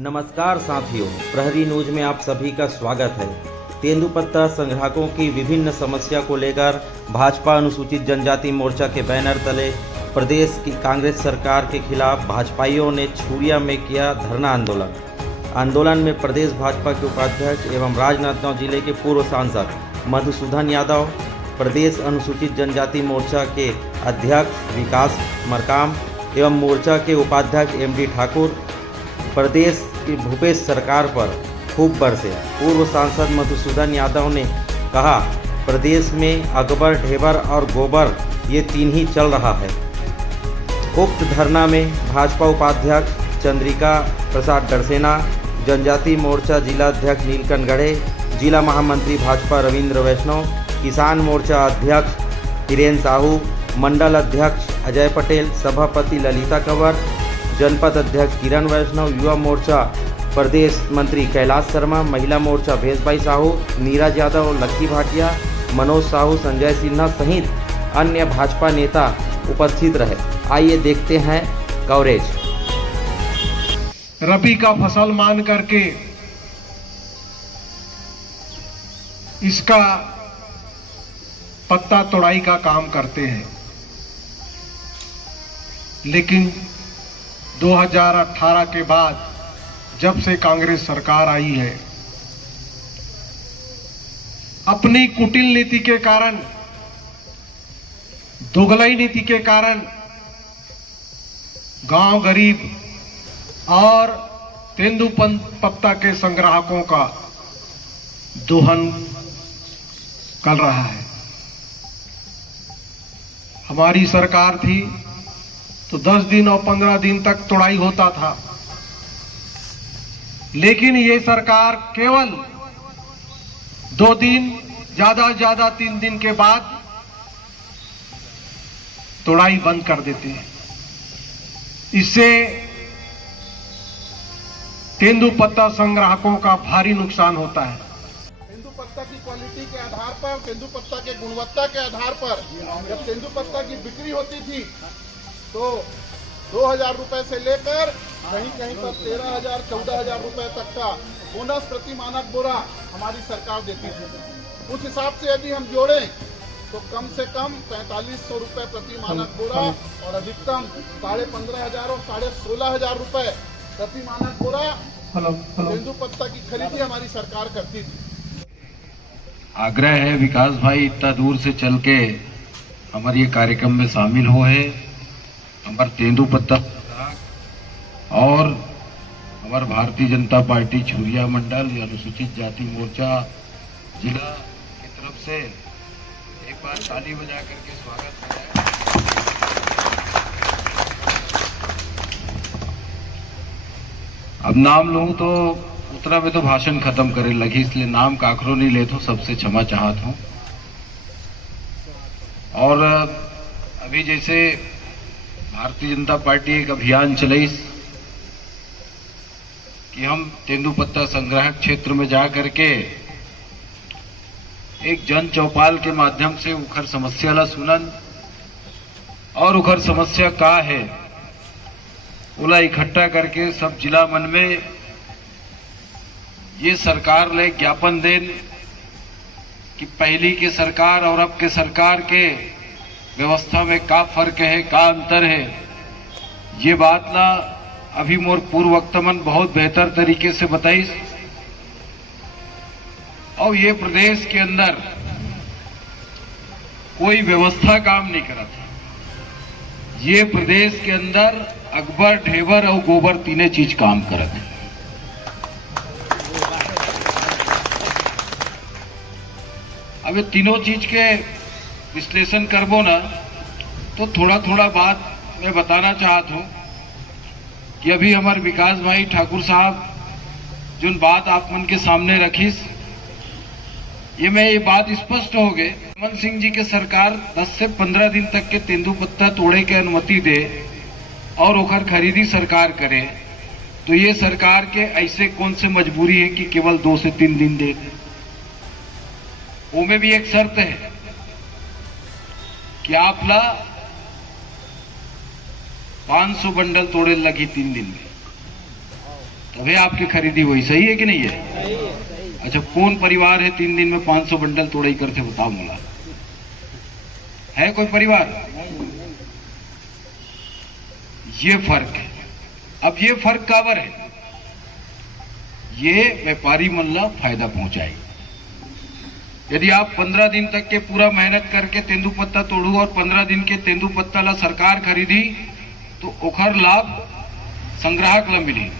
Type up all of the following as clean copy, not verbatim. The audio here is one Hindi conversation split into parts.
नमस्कार साथियों, प्रहरी न्यूज में आप सभी का स्वागत है। तेंदुपत्ता संग्राहकों की विभिन्न समस्या को लेकर भाजपा अनुसूचित जनजाति मोर्चा के बैनर तले प्रदेश की कांग्रेस सरकार के खिलाफ भाजपाइयों ने छुरिया में किया धरना आंदोलन। आंदोलन में प्रदेश भाजपा के उपाध्यक्ष एवं राजनांदगांव जिले के पूर्व सांसद मधुसूदन यादव, प्रदेश अनुसूचित जनजाति मोर्चा के अध्यक्ष विकास मरकाम एवं मोर्चा के उपाध्यक्ष एमडी ठाकुर प्रदेश की भूपेश सरकार पर खूब बरसे। पूर्व सांसद मधुसूदन यादव ने कहा, प्रदेश में अकबर, ढेबर और गोबर ये तीन ही चल रहा है। उक्त धरना में भाजपा उपाध्यक्ष चंद्रिका प्रसाद डरसेना, जनजाति मोर्चा जिला अध्यक्ष नीलकंठ गढ़े, जिला महामंत्री भाजपा रविंद्र वैष्णव, किसान मोर्चा अध्यक्ष हिरेन साहू, मंडल अध्यक्ष अजय पटेल, सभापति ललिता कंवर, जनपद अध्यक्ष किरण वैष्णव, युवा मोर्चा प्रदेश मंत्री कैलाश शर्मा, महिला मोर्चा भेजभाई साहू, नीरज यादव, लक्की भाटिया, मनोज साहू, संजय सिन्हा सहित अन्य भाजपा नेता उपस्थित रहे। आइए देखते हैं कवरेज। रबी का फसल मान करके इसका पत्ता तोड़ाई का काम करते हैं, लेकिन 2018 के बाद जब से कांग्रेस सरकार आई है, अपनी कुटिल नीति के कारण, दोगलाई नीति के कारण गांव गरीब और तेंदुपत्ता के संग्राहकों का दोहन कर रहा है। हमारी सरकार थी तो 10 दिन और 15 दिन तक तोड़ाई होता था, लेकिन ये सरकार केवल 2 दिन, ज्यादा 3 दिन के बाद तोड़ाई बंद कर देते हैं। इससे तेंदुपत्ता संग्राहकों का भारी नुकसान होता है। तेंदुपत्ता की क्वालिटी के आधार पर, तेंदुपत्ता के गुणवत्ता के आधार पर जब तेंदुपत्ता की बिक्री होती थी तो 2000 रुपए से लेकर कहीं पर 13,000, 14,000 रुपए तक का बोनस प्रति मानक बोरा हमारी सरकार देती थी। उस हिसाब से यदि हम जोड़ें तो कम से कम 4500 रुपए प्रति मानक बोरा और अधिकतम 15,500 और 16,500 रुपए प्रति मानक बोरा तेंदुपत्ता की खरीदी हमारी सरकार करती थी। आग्रह है विकास भाई इतना दूर से चल के हमारे ये कार्यक्रम में शामिल हुए। हमारे तेंदुपत्ता और हमारे भारतीय जनता पार्टी छुरिया मंडल या अनुसूचित जाति मोर्चा जिला की तरफ से एक बार ताली बजा करके स्वागत करें। अब नाम लूं तो उतना में तो भाषण खत्म करे लगी, इसलिए नाम काकरो नहीं ले तो सबसे क्षमा चाहता हूं। और अभी जैसे भारतीय जनता पार्टी एक अभियान चलाई कि हम तेंदुपत्ता संग्राहक क्षेत्र में जा करके एक जन चौपाल के माध्यम से उखर समस्या ला सुनन और उखर समस्या का है उला इकट्ठा करके सब जिला मन में ये सरकार ले ज्ञापन देन कि पहली के सरकार और अब के सरकार के व्यवस्था में का फर्क है, का अंतर है। ये बात ना अभी मोर पूर्व वक्तमन बहुत बेहतर तरीके से बताई। और ये प्रदेश के अंदर कोई व्यवस्था काम नहीं करता। ये प्रदेश के अंदर अकबर, ढेबर और गोबर तीनों चीज काम करत है। अब ये तीनों चीज के विश्लेषण करबो ना तो थोड़ा बात मैं बताना चाहता हूं कि अभी हमारे विकास भाई ठाकुर साहब जो बात आप मन के सामने रखीस, ये बात स्पष्ट हो गए। मनमोहन सिंह जी के सरकार 10 से 15 दिन तक के तेंदुपत्ता तोड़े के अनुमति दे और ओकर खरीदी सरकार करे, तो ये सरकार के ऐसे कौन से मजबूरी है कि केवल 2 से 3 दिन दे। वो में भी एक शर्त है कि आप ला 500 बंडल तोड़े लगी 3 दिन में। तभी आपकी खरीदी हुई। सही है कि नहीं है? अच्छा, कौन परिवार है 3 दिन में 500 बंडल तोड़ाई करते, बताओ मला, है कोई परिवार? ये फर्क है। अब ये फर्क काबर है? ये व्यापारी मल्ला फायदा पहुंचाए। यदि आप 15 दिन तक के पूरा मेहनत करके तेंदुपत्ता तोड़ू और 15 दिन के तेंदुपत्ता ला सरकार खरीदी तो ओखर लाभ संग्राहक ला मिली।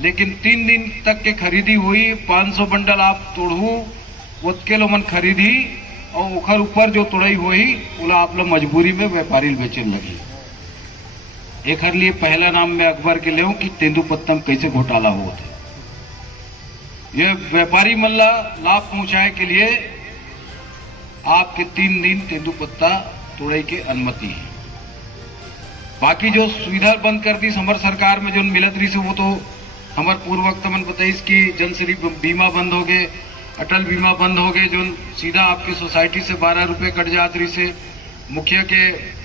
लेकिन 3 दिन तक के खरीदी हुई, 500 बंडल आप तोड़ू, ओतके लो मन खरीदी और ओखर ऊपर जो तोड़ाई हुई उला आप लोग मजबूरी में व्यापारी बेचने लगी। एक लिए पहला नाम में अकबर के ले कि तेंदुपत्ता में कैसे घोटाला हुआ था। यह व्यापारी मल्ला लाभ पहुंचाए के लिए आपके 3 दिन तेंदुपत्ता तोड़ाई की अनुमति है। बाकी जो सुविधा बंद कर दी हमारे सरकार में जो मिलत रही से वो तो हमारे पूर्व वक्त मन बताइस कि जनश्री बीमा बंद हो गए, अटल बीमा बंद हो गए, जो सीधा आपके सोसाइटी से 12 रुपए कट जात रही से, मुखिया के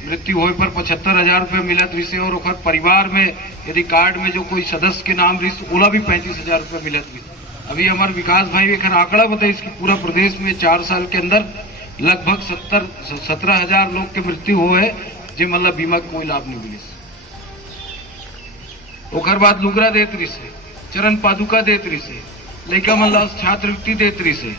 मृत्यु होए पर 75,000 रुपये मिलत रही से और ओखर परिवार में यदि कार्ड में जो कोई सदस्य के नाम रही ओला भी 35,000 रुपये मिलत रही। अभी हमारे विकास भाई एक आंकड़ा बताइस कि पूरा प्रदेश में 4 साल के अंदर लगभग 17,000 लोग के मृत्यु हुए जे मतलब बीमा के कोई लाभ नहीं मिले। ओकर बाद लुगरा देत रही से, चरण पादुका देत रही से, लड़का मल्ला छात्रवृत्ति देत रही से,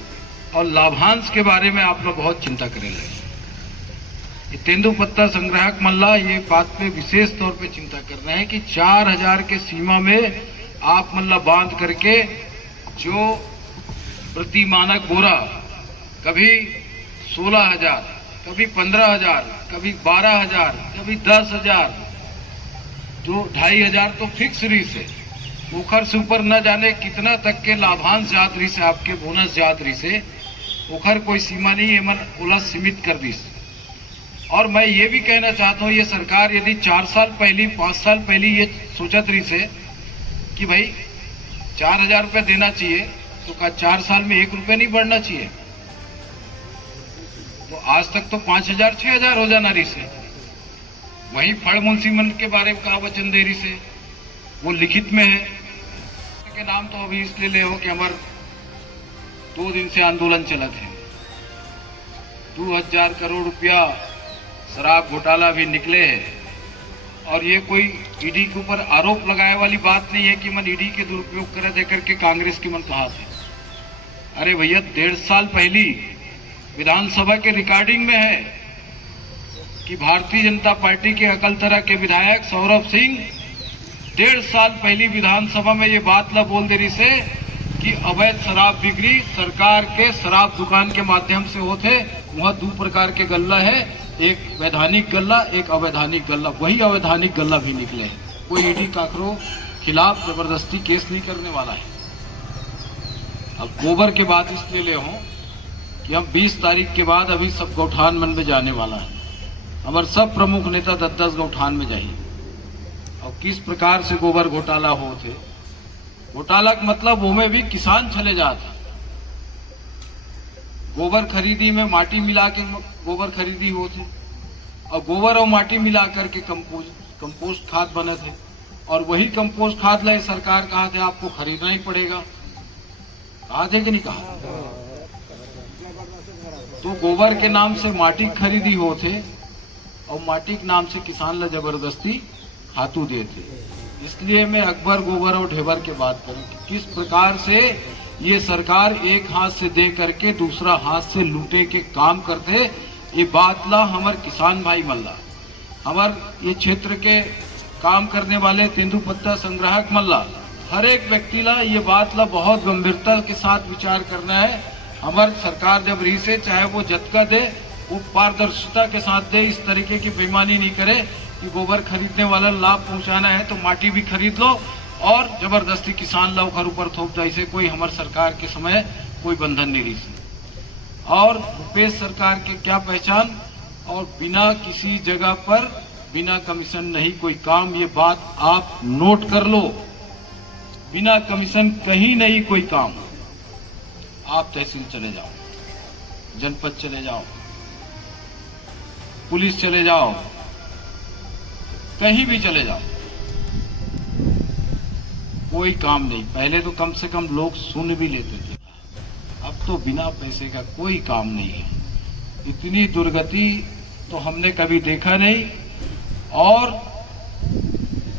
और लाभांश के बारे में आप लोग बहुत चिंता करें लगे। तेंदुपत्ता संग्राहक मल्ला ये बात पे विशेष तौर पे चिंता कर रहे हैं कि 4,000 के सीमा में आप मल्ला बांध करके जो प्रति मानक बोरा कभी 16,000, कभी 15,000, कभी 12,000, कभी 10,000, जो 2,500 तो फिक्स रही से, ओखर से ऊपर न जाने कितना तक के लाभांश जात रही से, आपके बोनस जात रही से, ओखर कोई सीमा नहीं है, मन ओला सीमित कर दी। और मैं ये भी कहना चाहता हूँ, ये सरकार यदि 4 साल पहले 5 साल पहले ये सोचत रही से कि भाई 4,000 रुपये देना चाहिए तो क्या 4 साल में 1 रुपये नहीं बढ़ना चाहिए? तो आज तक तो 5,000 6,000 हो जाना रही से। वही फड़ मुंसीमन के बारे में कहा वचन दे रही से, वो लिखित में है के नाम तो अभी इसलिए ले हो कि हमारे 2 दिन से आंदोलन चलत है। 2,000 करोड़ रुपया शराब घोटाला भी निकले हैं और ये कोई ईडी के ऊपर आरोप लगाए वाली बात नहीं है कि मन ईडी के दुरुपयोग करे देकर के कांग्रेस की मन कहा था। अरे भैया 1.5 साल पहली विधानसभा के रिकॉर्डिंग में है कि भारतीय जनता पार्टी के अकलतरा के विधायक सौरभ सिंह 1.5 साल पहली विधानसभा में ये बात ला बोल दे रही से कि अवैध शराब बिक्री सरकार के शराब दुकान के माध्यम से होते। वहाँ 2 प्रकार के गल्ला है, एक वैधानिक गल्ला, एक अवैधानिक गल्ला। वही अवैधानिक गल्ला भी निकले हैं। कोई ईडी काकरो खिलाफ जबरदस्ती केस नहीं करने वाला है। अब गोबर के बात इसलिए ले हो कि हम 20 तारीख के बाद अभी सब गौठान मन में जाने वाला है। हमारे सब प्रमुख नेता 10-10 गौठान में जाइए और किस प्रकार से गोबर घोटाला हो थे। घोटाला का मतलब वो में भी किसान चले जाते। गोबर खरीदी में माटी मिला के गोबर खरीदी होती और गोबर और माटी मिला करके कंपोस्ट खाद बने थे और वही कंपोस्ट खाद लाए सरकार कहा थे आपको खरीदना ही पड़ेगा। कहा थे कि नहीं कहा? तो गोबर के नाम से माटी खरीदी होते और माटी के नाम से किसान ला जबरदस्ती खातू देते। इसलिए मैं अकबर गोबर और ढेबर की बात करूं कि किस प्रकार से ये सरकार एक हाथ से दे करके दूसरा हाथ से लूटे के काम करते। ये बात ला हमारे किसान भाई मल्ला, हमारे ये क्षेत्र के काम करने वाले तेंदुपत्ता संग्राहक मल्ला, हर एक व्यक्ति ला ये बात ला बहुत गंभीरता के साथ विचार करना है। हमारी सरकार जब रही से चाहे वो जतका दे वो पारदर्शिता के साथ दे, इस तरीके की बेईमानी नहीं करे कि गोबर खरीदने वाला लाभ पहुंचाना है तो माटी भी खरीद लो और जबरदस्ती किसान ला घर ऊपर थोप दो। ऐसे कोई हमारे सरकार के समय कोई बंधन नहीं रही थी। और भूपेश सरकार के क्या पहचान और बिना किसी जगह पर बिना कमीशन नहीं कोई काम, ये बात आप नोट कर लो। बिना कमीशन कहीं नहीं कोई काम। आप तहसील चले जाओ, जनपद चले जाओ, पुलिस चले जाओ, कहीं भी चले जाओ, कोई काम नहीं। पहले तो कम से कम लोग सुन भी लेते थे, अब तो बिना पैसे का कोई काम नहीं है। इतनी दुर्गति तो हमने कभी देखा नहीं। और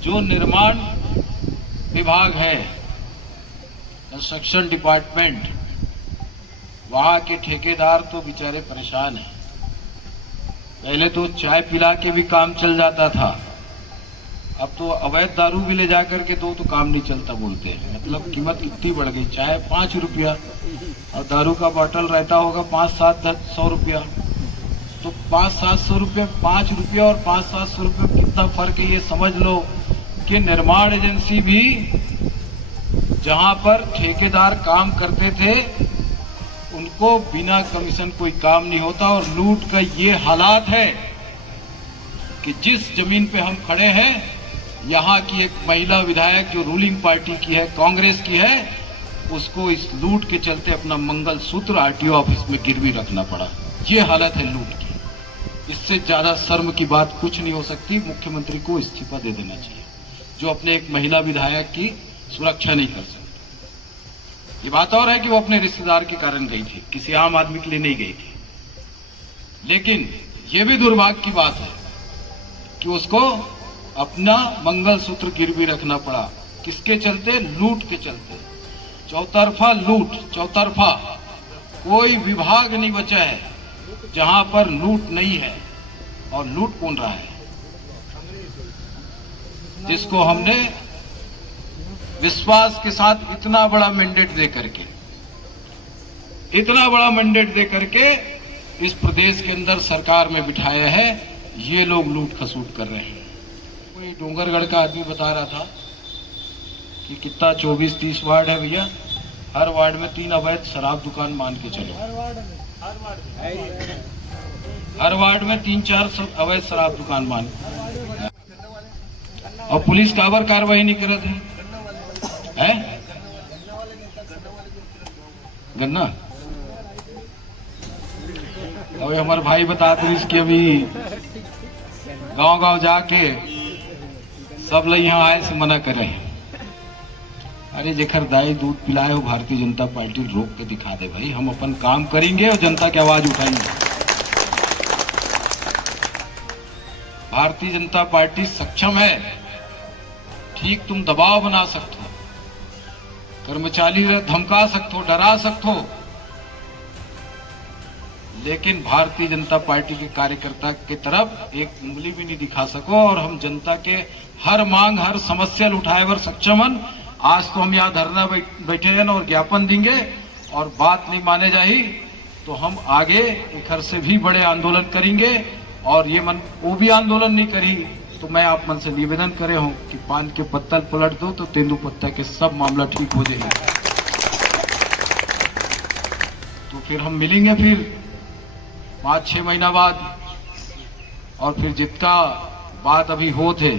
जो निर्माण विभाग है, कंस्ट्रक्शन डिपार्टमेंट, वहां के ठेकेदार तो बेचारे परेशान हैं। पहले तो चाय पिला के भी काम चल जाता था, अब तो अवैध दारू भी ले जाकर के दो तो काम नहीं चलता बोलते हैं। मतलब कीमत कितनी बढ़ गई, चाय 5 रुपया और दारू का बोतल रहता होगा 500-700 रुपया। तो 500-700 रुपये, 5 रुपया और 500-700 रुपये में कितना फर्क है ये समझ लो। कि निर्माण एजेंसी भी जहां पर ठेकेदार काम करते थे उनको बिना कमीशन कोई काम नहीं होता। और लूट का ये हालात है कि जिस जमीन पे हम खड़े हैं, यहाँ की एक महिला विधायक जो रूलिंग पार्टी की है, कांग्रेस की है, उसको इस लूट के चलते अपना मंगलसूत्र आरटीओ ऑफिस में गिरवी रखना पड़ा। ये हालत है लूट की। इससे ज्यादा शर्म की बात कुछ नहीं हो सकती। मुख्यमंत्री को इस्तीफा दे देना चाहिए जो अपने एक महिला विधायक की सुरक्षा नहीं कर सकती। ये बात और है कि वो अपने रिश्तेदार के कारण गई थी, किसी आम आदमी के लिए नहीं गई थी। लेकिन ये भी दुर्भाग्य की बात है कि उसको अपना मंगलसूत्र गिरवी रखना पड़ा। किसके चलते? लूट के चलते। चौतरफा लूट, चौतरफा। कोई विभाग नहीं बचा है जहां पर लूट नहीं है। और लूट कौन रहा है? जिसको हमने विश्वास के साथ इतना बड़ा मैंडेट दे करके, इस प्रदेश के अंदर सरकार में बिठाया है, ये लोग लूट खसूट कर रहे हैं। कोई डोंगरगढ़ का आदमी बता रहा था कि कितना 24-30 वार्ड है भैया, हर वार्ड में 3 अवैध शराब दुकान मान के चलो। हर वार्ड में 3-4 अवैध शराब दुकान मान, और पुलिस काबर कार्रवाई नहीं करत है? गन्ना अभी हमारे भाई बताते हैं इसकी, अभी गांव-गांव जाके सब लोग यहाँ आए से मना कर रहे हैं। अरे जेखर दाई दूध पिलाए हो भारतीय जनता पार्टी रोक के दिखा दे भाई। हम अपन काम करेंगे और जनता की आवाज उठाएंगे। भारतीय जनता पार्टी सक्षम है। ठीक, तुम दबाव बना सकते हो, कर्मचारी धमका सकते हो, डरा सकते हो, लेकिन भारतीय जनता पार्टी के कार्यकर्ता की तरफ एक उंगली भी नहीं दिखा सको। और हम जनता के हर मांग, हर समस्या उठाए वर सक्षम हन। आज तो हम यहाँ धरना बैठे हैं और ज्ञापन देंगे, और बात नहीं माने जाही तो हम आगे एक से भी बड़े आंदोलन करेंगे। और ये मन वो भी आंदोलन नहीं करी तो मैं आप मन से निवेदन करे हूं कि पान के पत्तल पलट दो तो तेंदुपत्ता के सब मामला ठीक हो जाएगा। तो फिर हम मिलेंगे फिर 5-6 महीना बाद, और फिर जितना बात अभी हो थे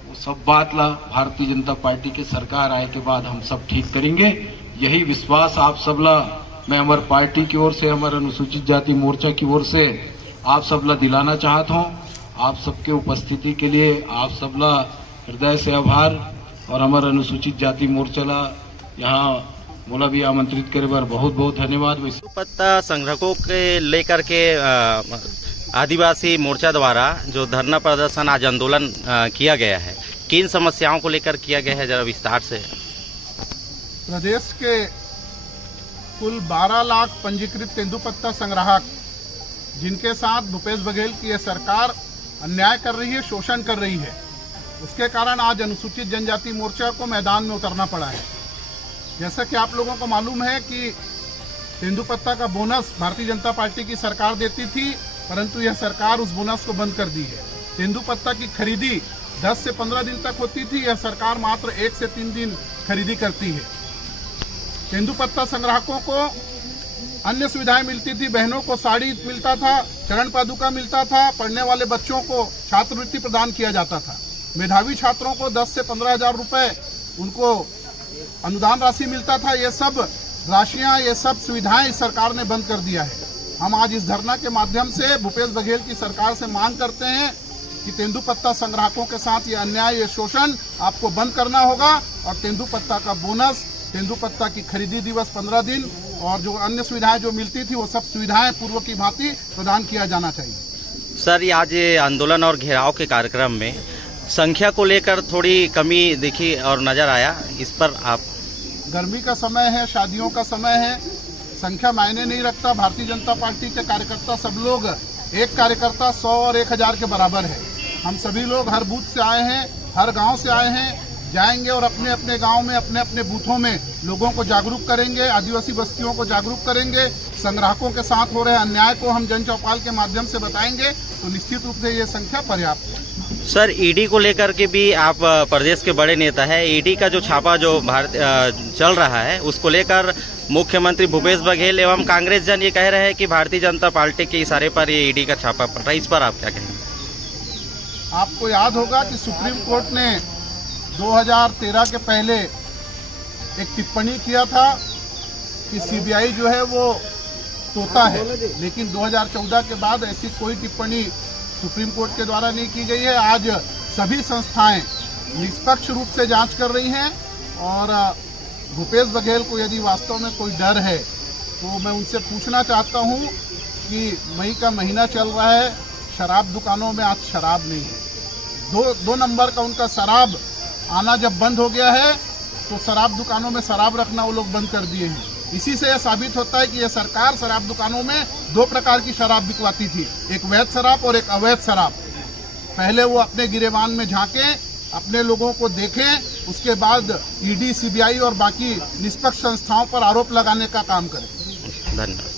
वो सब बात ला भारतीय जनता पार्टी के सरकार आए के बाद हम सब ठीक करेंगे। यही विश्वास आप सब ला मैं हमारे पार्टी की ओर से, हमारे अनुसूचित जाति मोर्चा की ओर से आप सब ला दिलाना चाहता हूं। आप सबके उपस्थिति के लिए आप सबला हृदय से आभार। और हमारे अनुसूचित जाति मोर्चा ला यहाँ मोला भी आमंत्रित करे बार बहुत बहुत धन्यवाद। पत्ता संग्रहकों के लेकर के आदिवासी मोर्चा द्वारा जो धरना प्रदर्शन आज आंदोलन किया गया है, किन समस्याओं को लेकर किया गया है, जरा विस्तार से। प्रदेश के कुल 12 लाख पंजीकृत तेंदुपत्ता संग्राहक, जिनके साथ भूपेश बघेल की यह सरकार अन्याय कर रही है, शोषण कर रही है, उसके कारण आज अनुसूचित जनजाति मोर्चा को मैदान में उतरना पड़ा है। जैसा कि आप लोगों को मालूम है कि तेंदुपत्ता का बोनस भारतीय जनता पार्टी की सरकार देती थी, परंतु यह सरकार उस बोनस को बंद कर दी है। तेंदुपत्ता की खरीदी 10 से 15 दिन तक होती थी, यह सरकार मात्र 1 से 3 दिन खरीदी करती है। तेंदुपत्ता संग्राहकों को अन्य सुविधाएं मिलती थी, बहनों को साड़ी मिलता था, चरण पादुका मिलता था, पढ़ने वाले बच्चों को छात्रवृत्ति प्रदान किया जाता था, मेधावी छात्रों को 10 से 15 हजार रुपए उनको अनुदान राशि मिलता था। ये सब राशियां, ये सब सुविधाएं इस सरकार ने बंद कर दिया है। हम आज इस धरना के माध्यम से भूपेश बघेल की सरकार से मांग करते हैं कि तेंदुपत्ता संग्राहकों के साथ ये अन्याय, ये शोषण आपको बंद करना होगा और तेंदुपत्ता का बोनस, तेंदुपत्ता की खरीदी दिवस 15 दिन और जो अन्य सुविधाएं जो मिलती थी वो सब सुविधाएं पूर्व की भांति प्रदान किया जाना चाहिए। सर, आज ये आंदोलन और घेराव के कार्यक्रम में संख्या को लेकर थोड़ी कमी दिखी और नजर आया, इस पर आप? गर्मी का समय है, शादियों का समय है, संख्या मायने नहीं रखता। भारतीय जनता पार्टी के कार्यकर्ता सब लोग, एक कार्यकर्ता 100 और 1000 के बराबर है। हम सभी लोग हर बूथ से आए हैं, हर गांव से आए हैं, जाएंगे और अपने अपने गांव में, अपने अपने बूथों में लोगों को जागरूक करेंगे, आदिवासी बस्तियों को जागरूक करेंगे। संग्राहकों के साथ हो रहे अन्याय को हम जन चौपाल के माध्यम से बताएंगे तो निश्चित रूप से ये संख्या पर्याप्त है। सर, ईडी को लेकर के भी आप प्रदेश के बड़े नेता है, ईडी का जो छापा जो भारत चल रहा है उसको लेकर मुख्यमंत्री भूपेश बघेल एवं कांग्रेस जन ये कह रहे हैं कि भारतीय जनता पार्टी के इशारे पर ये ईडी का छापा पड़ रहा है, इस पर आप क्या कहेंगे? आपको याद होगा कि सुप्रीम कोर्ट ने 2013 के पहले एक टिप्पणी किया था कि सीबीआई जो है वो तोता है, लेकिन 2014 के बाद ऐसी कोई टिप्पणी सुप्रीम कोर्ट के द्वारा नहीं की गई है। आज सभी संस्थाएं निष्पक्ष रूप से जांच कर रही हैं और भूपेश बघेल को यदि वास्तव में कोई डर है तो मैं उनसे पूछना चाहता हूं कि मई का महीना चल रहा है, शराब दुकानों में आज शराब नहीं है। दो नंबर का उनका शराब आना जब बंद हो गया है तो शराब दुकानों में शराब रखना वो लोग बंद कर दिए हैं। इसी से यह साबित होता है कि यह सरकार शराब दुकानों में 2 प्रकार की शराब बिकवाती थी, एक वैध शराब और एक अवैध शराब। पहले वो अपने गिरेबान में झांकें, अपने लोगों को देखें, उसके बाद ईडी, सीबीआई और बाकी निष्पक्ष संस्थाओं पर आरोप लगाने का काम करें। धन्यवाद।